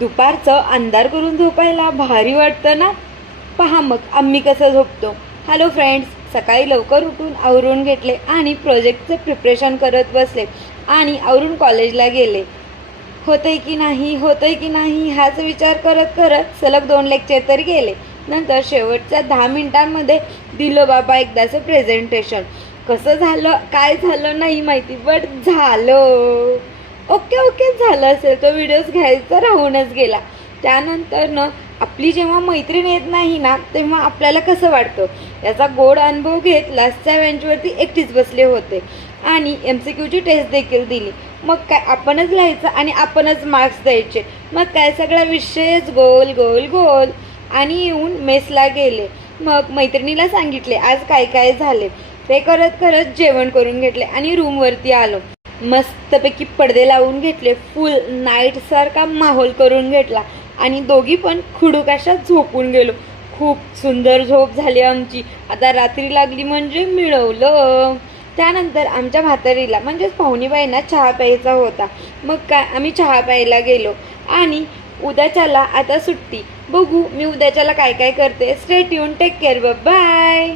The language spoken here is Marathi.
दुपारचं अंधार करून झोपायला भारी वाटतं ना. पहा मग आम्ही कसं झोपतो. हॅलो फ्रेंड्स, सकाळी लवकर उठून आवरून घेतले आणि प्रोजेक्टचं प्रिपरेशन करत बसले आणि आवरून कॉलेजला गेले. होतंय की नाही हाच विचार करत करत सलग 2 लेक्चर तरी गेले. नंतर शेवटच्या 10 मिनिटांमध्ये दिलं बाबा एकदाचं प्रेझेंटेशन. कसं झालं काय झालं नाही माहिती, बट झालं. ओके झालं असेल. तो व्हिडिओज घ्यायचा राहूनच गेला. त्यानंतर आपली जेव्हा मैत्रीण येत नाही ना, तेव्हा आपल्याला कसं वाटतं याचा गोड अनुभव घेत लास्टच्या बेंचवरती एकटीच बसले होते आणि MCQची टेस्ट देखील दिली. मग काय आपणच लिहायचं आणि आपणच मार्क्स द्यायचे. मग काय सगळा विषयच गोल गोल गोल. आणि येऊन मेसला गेले. मग मैत्रिणीला सांगितले आज काय काय झाले. ते करत करत जेवण करून घेतले आणि रूमवरती आलो. मस्तपैकी पडदे लावून घेतले. फुल नाईटसारखा माहोल करून घेतला आणि दोघी पण खुडूक झोपून गेलो. खूप सुंदर झोप झाली आमची. आता रात्री लागली म्हणजे मिळवलं. त्यानंतर आमच्या म्हातारीला म्हणजेच पाहुणीबाईंना चहा प्यायचा होता. मग काय आम्ही चहा प्यायला गेलो आणि उद्याच्याला आता सुट्टी. बघू मी उद्याच्याला काय काय करते. Stay tune, take care, bye.